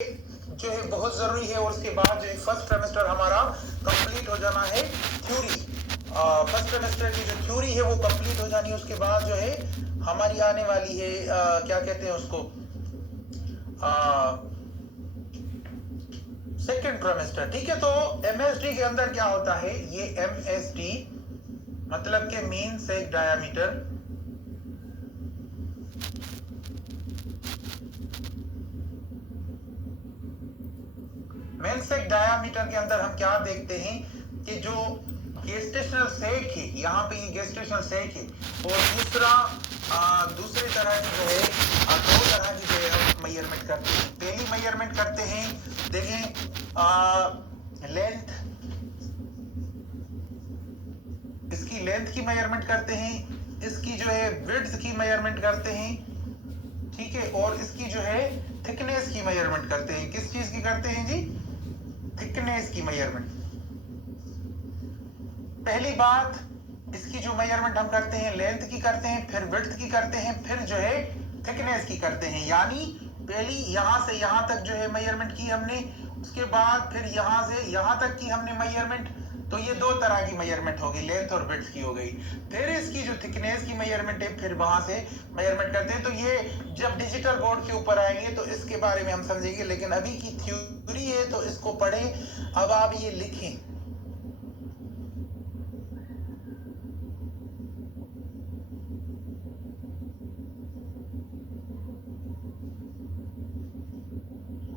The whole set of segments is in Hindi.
जो है बहुत जरूरी है और उसके बाद जो है फर्स्ट ट्राइमेस्टर हमारा कंप्लीट हो जाना है थ्योरी। फर्स्ट ट्राइमेस्टर की जो थ्योरी है वो कंप्लीट हो जानी है, उसके बाद जो है हमारी आने वाली है क्या कहते हैं उसको, सेकेंड ट्राइमेस्टर। ठीक है, तो एमएसडी के अंदर क्या होता है, ये एमएसडी मतलब के मीन सेक डायामीटर। मेन सेक डायामीटर के अंदर हम क्या देखते हैं कि जो गेस्टेशनल सेक है, यहाँ पे ये गेस्टेशनल सेक है, और दूसरी तरह की जो है दो तरह की जो है हम मेजरमेंट करते हैं। पहली मेजरमेंट करते हैं, देखें लेंथ, इसकी लेंथ की मेजरमेंट करते हैं, इसकी जो है विड्थ की मेजरमेंट करते हैं, ठीक है, और इसकी जो है थिकनेस की मेजरमेंट करते हैं। किस चीज की करते हैं जी? थिकनेस की मेजरमेंट। पहली बात, इसकी जो मेजरमेंट हम करते हैं लेंथ की करते हैं, फिर विड्थ की करते हैं, फिर जो है थिकनेस की करते हैं। यानी पहली यहां से यहां तक जो है मेजरमेंट की हमने, उसके बाद फिर यहां से यहां तक की हमने मेजरमेंट। तो ये दो तरह की मेजरमेंट होगी, लेंथ और विड्थ की हो गई। फिर इसकी जो थिकनेस की मेजरमेंट है, फिर वहां से मेजरमेंट करते हैं। तो ये जब डिजिटल बोर्ड के ऊपर आएंगे तो इसके बारे में हम समझेंगे, लेकिन अभी की थ्योरी है तो इसको पढ़ें। अब आप ये लिखें,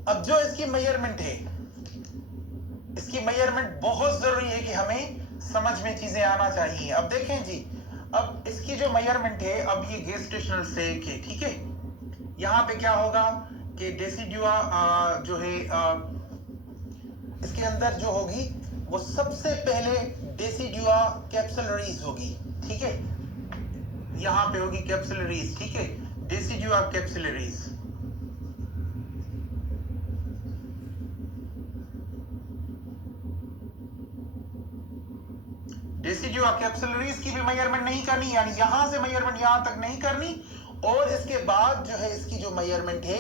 अब जो इसकी मेजरमेंट है, इसकी मेजरमेंट बहुत जरूरी है कि हमें समझ में चीजें आना चाहिए। अब देखें जी, अब इसकी जो मेजरमेंट है, अब ये गेस्टेशनल सेक है, ठीक है। यहां पे क्या होगा कि डेसिडुआ जो है इसके अंदर जो होगी वो सबसे पहले डेसिडुआ कैप्सुलरीज होगी, ठीक है। यहां पे होगी कैप्सुलरीज, ठीक है, डेसिडुआ कैप्सुलरीज। डेसिडुआ कैप्सुलरीज की भी मेजरमेंट नहीं करनी, यानी यहां से मेजरमेंट यहां तक नहीं करनी, और इसके बाद जो है इसकी जो मेजरमेंट है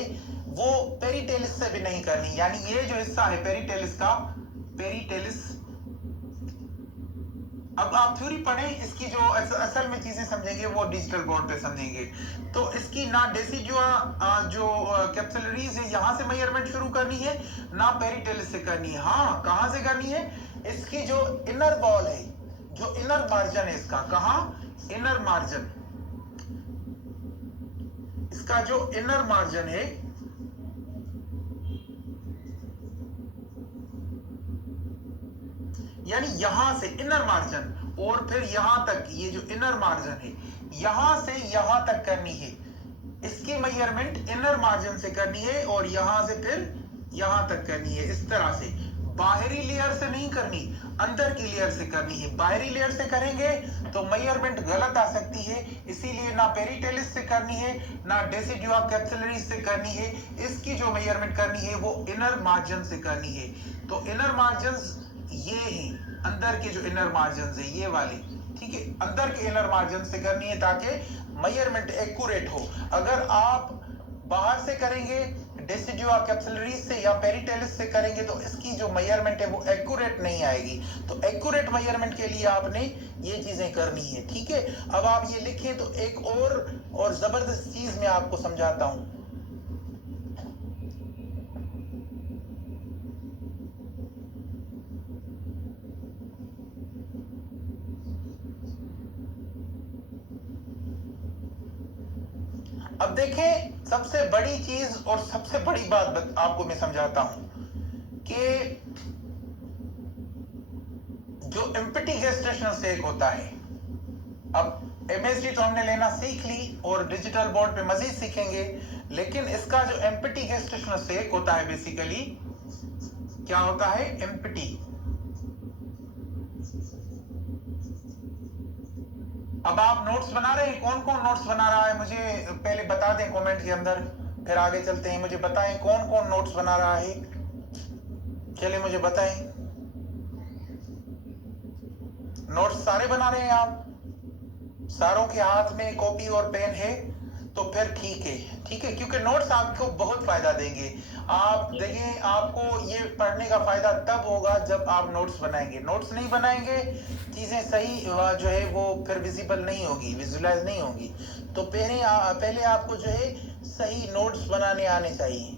वो पेरिटेलिस से भी नहीं करनी। यानी ये जो हिस्सा है पेरिटेलिस का, पेरिटेलिस, अब आप थ्योरी पढ़ें, इसकी जो असल में चीजें समझेंगे वो डिजिटल बोर्ड पे समझेंगे। तो इसकी ना डेसिडुआ जो कैप्सुलरीज है यहां से मेजरमेंट शुरू करनी है, ना पेरिटेलिस से करनी है। हाँ, कहां से करनी है? इसकी जो इनर वॉल है, जो इनर मार्जिन है इसका, कहां? इनर मार्जिन, इसका जो इनर मार्जिन है, यानी यहां से इनर मार्जिन, और फिर यहां तक ये जो इनर मार्जिन है यहां से यहां तक करनी है। इसकी मेजरमेंट इनर मार्जिन से करनी है और यहां से फिर यहां तक करनी है, इस तरह से। बाहरी लेयर से नहीं करनी, अंदर की लेयर से करनी है। बाहरी लेयर से करेंगे तो मेजरमेंट गलत आ सकती है, इसीलिए ना पेरिटेलिस से करनी है, ना डेसिडुआ कैप्सुलरीज से करनी है। इसकी जो मेजरमेंट करनी है वो इनर मार्जिन से करनी है। तो इनर मार्जिन ये हैं, अंदर के जो इनर मार्जिन है ये वाले, ठीक है, अंदर के इनर मार्जिन से करनी है ताकि मेजरमेंट एक्यूरेट हो। अगर आप बाहर से करेंगे डेसिडुआ कैप्सुलरीज से या पेरिटेलिस से करेंगे तो इसकी जो मेजरमेंट है वो एक्यूरेट नहीं आएगी। तो एक्यूरेट मेजरमेंट के लिए आपने ये चीजें करनी है, ठीक है। अब आप ये लिखें तो एक और जबरदस्त चीज मैं आपको समझाता हूं। अब देखें, सबसे बड़ी चीज और सबसे बड़ी बात आपको मैं समझाता हूं कि जो एम्प्टी गेस्टेशनल सेक होता है, अब एमएसडी तो हमने लेना सीख ली और डिजिटल बोर्ड पे मजीद सीखेंगे, लेकिन इसका जो एम्प्टी गेस्टेशनल सेक होता है बेसिकली क्या होता है? एम्प्टी। अब आप नोट्स बना रहे हैं, कौन कौन नोट्स बना रहा है मुझे पहले बता दें कमेंट के अंदर, फिर आगे चलते हैं। मुझे बताएं कौन कौन नोट्स बना रहा है, चलिए मुझे बताएं। नोट्स सारे बना रहे हैं आप? सारों के हाथ में कॉपी और पेन है? तो फिर ठीक है। ठीक है, क्योंकि नोट्स आपको बहुत फायदा देंगे। आप देखिए, आपको ये पढ़ने का फायदा तब होगा जब आप नोट्स बनाएंगे। नोट्स नहीं बनाएंगे, चीजें सही जो है वो फिर विजिबल नहीं होगी, विजुलाइज नहीं होगी। तो पहले आपको जो है सही नोट्स बनाने आने चाहिए।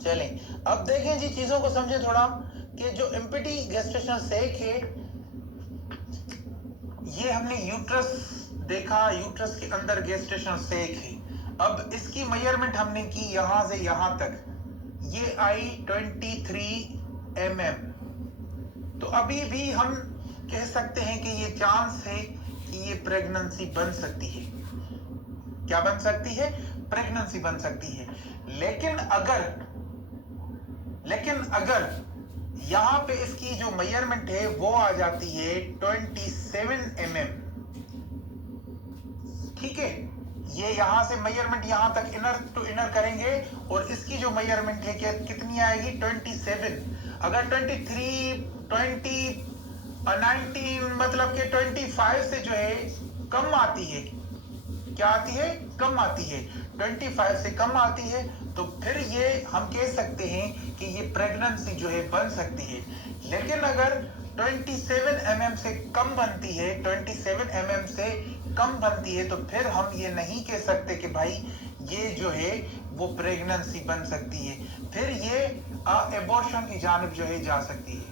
चलें, अब देखें जी, चीजों को समझें थोड़ा, कि जो एम्प्टी गेस्टेशनल सैक है, ये हमने यूट्रस देखा, यूट्रस के अंदर गेस्टेशनल सैक है। अब इसकी मेजरमेंट हमने की यहां से यहां तक, ये आई 23 mm। तो अभी भी हम कह सकते हैं कि ये चांस है कि ये प्रेगनेंसी बन सकती है। क्या बन सकती है? प्रेगनेंसी बन सकती है। लेकिन अगर यहां पे इसकी जो मेजरमेंट है वो आ जाती है 27 mm, ठीक है, ये यहां से मेजरमेंट यहां तक इनर टू इनर करेंगे और इसकी जो मेजरमेंट है कितनी आएगी? 27। अगर 23, 20, 19 मतलब कि 25 से जो है कम आती है, क्या आती है? कम आती है। 25 से कम आती है तो फिर ये हम कह सकते हैं कि ये प्रेगनेंसी जो है बन सकती है। लेकिन अगर 27 mm से कम बनती है, 27 mm से कम बनती है, तो फिर हम ये नहीं कह सकते कि भाई ये जो है वो प्रेगनेंसी बन सकती है। फिर ये एबॉर्शन की जानिब जो है जा सकती है।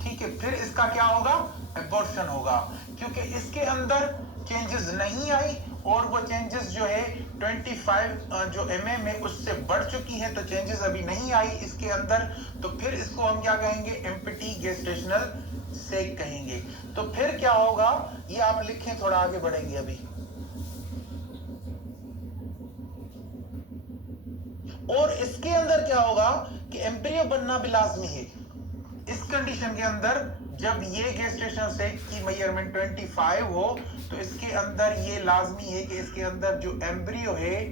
ठीक है, फिर इसका क्या होगा? एबॉर्शन होगा, क्योंकि इसके अंदर चेंजेस नहीं आई और वो चेंजेस जो है 25 जो mm है उससे बढ़ चुकी है, तो चेंजेस अभी नहीं आई इसके अंदर। तो फिर इसको हम क्या कहेंगे? एम्प्टी गेस्टेशनल सैक कहेंगे। तो फिर क्या होगा ये आप लिखें, थोड़ा आगे बढ़ेंगे अभी। और इसके अंदर क्या होगा कि एम्ब्रियो बनना भी लाजमी है। इस कंडीशन के अंदर जब ये गेस्टेशनल सैक की मेजरमेंट 25 हो, तो इसके अंदर ये लाजमी है कि इसके अंदर जो एम्ब्रियो है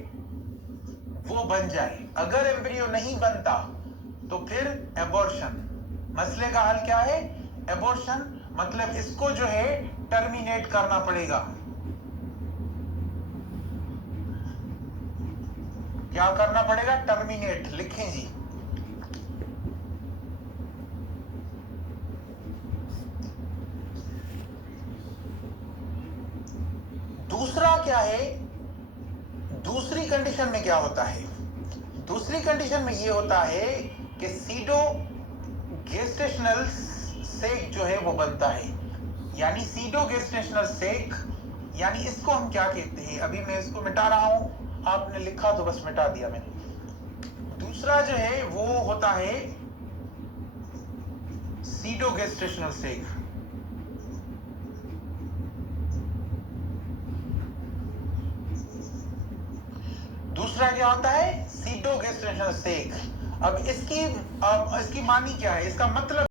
वो बन जाए। अगर एम्ब्रियो नहीं बनता तो फिर एबॉर्शन। मसले का हल क्या है? एबॉर्शन, मतलब इसको जो है टर्मिनेट करना पड़ेगा। क्या करना पड़ेगा? टर्मिनेट। लिखें जी। दूसरा क्या है? दूसरी कंडीशन में क्या होता है? दूसरी कंडीशन में ये होता है कि सीडो गेस्टेशनल सैक जो है वो बनता है। यानी सीडो गेस्टेशनल सैक, यानी इसको हम क्या कहते हैं? अभी मैं इसको मिटा रहा हूं, आपने लिखा तो बस मिटा दिया मैंने। दूसरा जो है वो होता है सीडो गेस्टेशनल सैक। दूसरा क्या होता है? Pseudo gestational sac. अब इसकी मानी क्या है? इसका मतलब